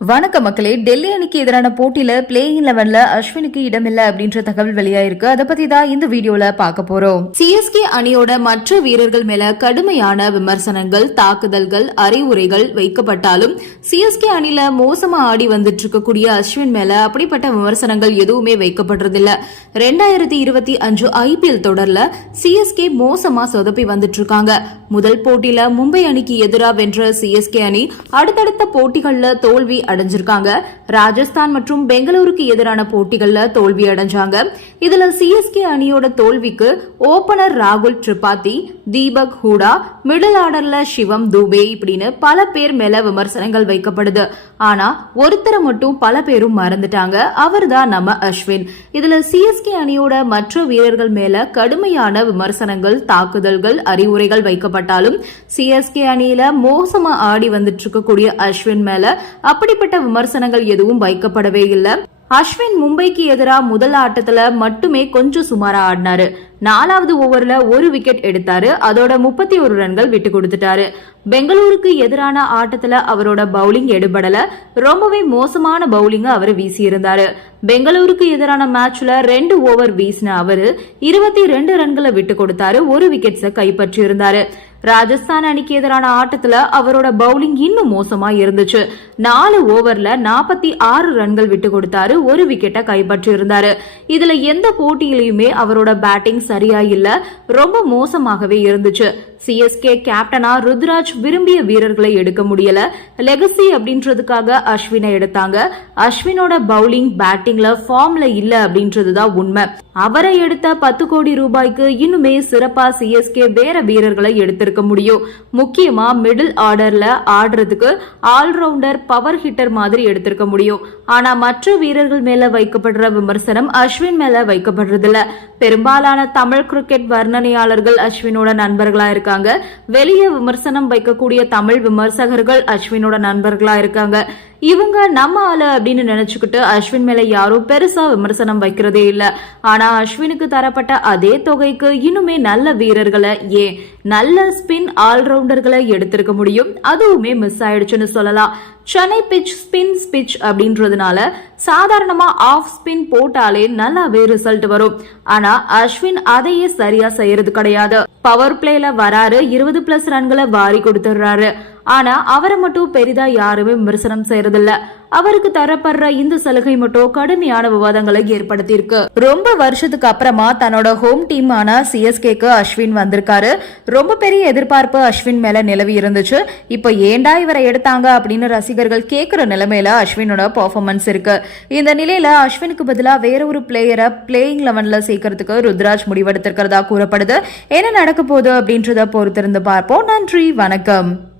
வணக்க மக்களே டெல்லி அணிக்கு எதிரான போட்டியில பிளேயிங் லெவன்ல அஸ்வினுக்கு இடமில்ல அப்படின்ற தகவல் வெளியாயிருக்கு. அதை பத்தி தான் இந்த வீடியோல பார்க்க போறோம். சிஎஸ்கே அணியோட மற்ற வீரர்கள் மேல கடுமையான விமர்சனங்கள் தாக்குதல்கள் அறிவுரைகள் வைக்கப்பட்டாலும் சிஎஸ்கே அணில மோசமா ஆடி வந்துட்டு இருக்கக்கூடிய அஸ்வின் மேல அப்படிப்பட்ட விமர்சனங்கள் எதுவுமே வைக்கப்படுறதில்ல ரெண்டாயிரத்தி இருபத்தி அஞ்சு ஐபிஎல் தொடர்ல சிஎஸ்கே மோசமா சொதப்பி வந்துட்டு இருக்காங்க முதல் போட்டியில மும்பை அணிக்கு எதிராக வென்ற சிஎஸ்கே அணி அடுத்தடுத்த போட்டிகள்ல தோல்வி அடைஞ்சிருக்காங்க. ராஜஸ்தான் மற்றும் பெங்களூருக்கு எதிரான போட்டிகள்ல தோல்வி அடைஞ்சாங்க. இதுல சிஎஸ்கே அணியோட தோல்விக்கு ஓபனர் ராகுல் திரிபாதி தீபக் ஹூடா மிடில் ஆர்டர்ல சிவம் தூபே இப்படின்னு பல பேர் மேல விமர்சனங்கள் வைக்கப்படுது. ஆனா ஒருத்தரை மட்டும் பல பேரும் மறந்துட்டாங்க. அவர்தான் நம்ம அஸ்வின். இதுல சிஎஸ்கே அணியோட மற்ற வீரர்கள் மேல கடுமையான விமர்சனங்கள் தாக்குதல்கள் அறிவுரைகள் வைக்கப்பட்டாலும் சிஎஸ்கே அணியில மோசமா ஆடி வந்துட்டு இருக்கக்கூடிய அஸ்வின் மேல அப்படி அப்படிப்பட்ட விமர்சனங்கள் எதுவும் வைக்கப்படவே இல்லை. அஸ்வின் மும்பைக்கு எதிராக முதல் ஆட்டத்துல மட்டுமே கொஞ்சம் சுமாரா ஆடினாரு. நாலாவது ஓவரில் ஒரு விக்கெட் எடுத்தாரு. அதோட முப்பத்தி ஒரு ரன்கள் விட்டு கொடுத்துட்டாரு. பெங்களூருக்கு எதிரான ஆட்டத்தில் அவரோட பவுலிங் எடுபடல. ரொம்பவே மோசமான பவுலிங்க அவர் வீசியிருந்தாரு. பெங்களூருக்கு எதிரான மேட்ச்ல ரெண்டு ஓவர் வீசின அவரு இருபத்தி ரெண்டு ரன்களை விட்டு கொடுத்தாரு. ஒரு விக்கெட்ஸை கைப்பற்றியிருந்தாரு. ராஜஸ்தான் அணிக்கு எதிரான ஆட்டத்துல அவரோட பவுலிங் இன்னும் மோசமா இருந்துச்சு. நாலு ஓவர்ல நாற்பத்தி ஆறு ரன்கள் விட்டு கொடுத்தாரு. ஒரு விக்கெட்டை கைப்பற்றியிருந்தாரு. இதுல எந்த போட்டியிலையுமே அவரோட பேட்டிங் சரியா இல்ல ரொம்ப மோசமாகவே இருந்துச்சு. சிஎஸ்கே கேப்டனா ருத்ராஜ் விரும்பிய வீரர்களை எடுக்க முடியல. லெகசி அப்படின்றதுக்காக அஸ்வினை எடுத்தாங்க. அஸ்வினோட பவுலிங் பேட்டிங்ல ஃபார்ம்ல இல்ல அப்படின்றதுதான் உண்மை. அவரை எடுத்த பத்து கோடி ரூபாய்க்கு இன்னுமே சிறப்பா சிஎஸ்கே வேற வீரர்களை எடுத்திருக்க முடியும். முக்கியமா மிடில் ஆர்டர்ல ஆடுறதுக்கு ஆல்ரவுண்டர் பவர் ஹிட்டர் மாதிரி எடுத்திருக்க முடியும். ஆனா மற்ற வீரர்கள் மேல வைக்கப்படுற விமர்சனம் அஸ்வின் மேல வைக்கப்படுறதில்ல. பெரும்பாலான தமிழ் கிரிக்கெட் வர்ணனையாளர்கள் அஸ்வினோட நண்பர்களா இருக்காங்க. வெளியே விமர்சனம் வைக்கக்கூடிய தமிழ் விமர்சகர்கள் அஸ்வினோட நண்பர்களா இருக்காங்க. இவங்க நம்ம ஆளு அப்படின்னு நினைச்சுக்கிட்டு அஸ்வின் மேல யாரும் பெருசா விமர்சனம் வைக்கிறதே இல்ல. ஆனா அஸ்வினுக்கு தரப்பட்ட அதே தொகைக்கு இன்னுமே நல்ல வீரர்களை ஏன்? நல்ல ஸ்பின் ஆல்ரவுண்டர்களை எடுத்திருக்க முடியும். அதுவுமே மிஸ் ஆயிடுச்சுன்னு சொல்லலாம். சென்னை பிச் ஸ்பின் ஸ்பிச் அப்படின்றதுனால சாதாரணமா ஆஃப் ஸ்பின் போட்டாலே நல்லாவே ரிசல்ட் வரும். ஆனா அஸ்வின் அதையே சரியா செய்யறது கிடையாது. பவர் பிளேல வராரு இருபது பிளஸ் ரன்களை வாரி கொடுத்துடுறாரு. ஆனா அவரை மட்டும் பெரிதா யாருமே விமர்சனம் செய்யறதில்ல. அவருக்கு தரப்படுற இந்த சலுகை மட்டும் கடுமையான விவாதங்களை ஏற்படுத்தியிருக்கு. ரொம்ப வருஷத்துக்கு அப்புறமா தன்னோட ஹோம் டீம் ஆன சிஎஸ்கேக்கு அஸ்வின் வந்திருக்காரு. ரொம்ப பெரிய எதிர்பார்ப்பு அஸ்வின் மேல நிலவி இருந்துச்சு. இப்போ ஏண்டா இவரை எடுத்தாங்க அப்படின்னு ரசிகர்கள் கேட்கிற நிலைமையில அஸ்வினோட பர்ஃபார்மன்ஸ் இருக்கு. இந்த நிலையில அஸ்வினுக்கு பதிலாக வேற ஒரு பிளேயரை பிளேயிங் லெவன்ல சேர்க்கறதுக்கு ருத்ராஜ் முடிவெடுத்திருக்கிறதா கூறப்படுது. என்ன நடக்க போகுது அப்படின்றத பொறுத்திருந்து பார்ப்போம். நன்றி வணக்கம்.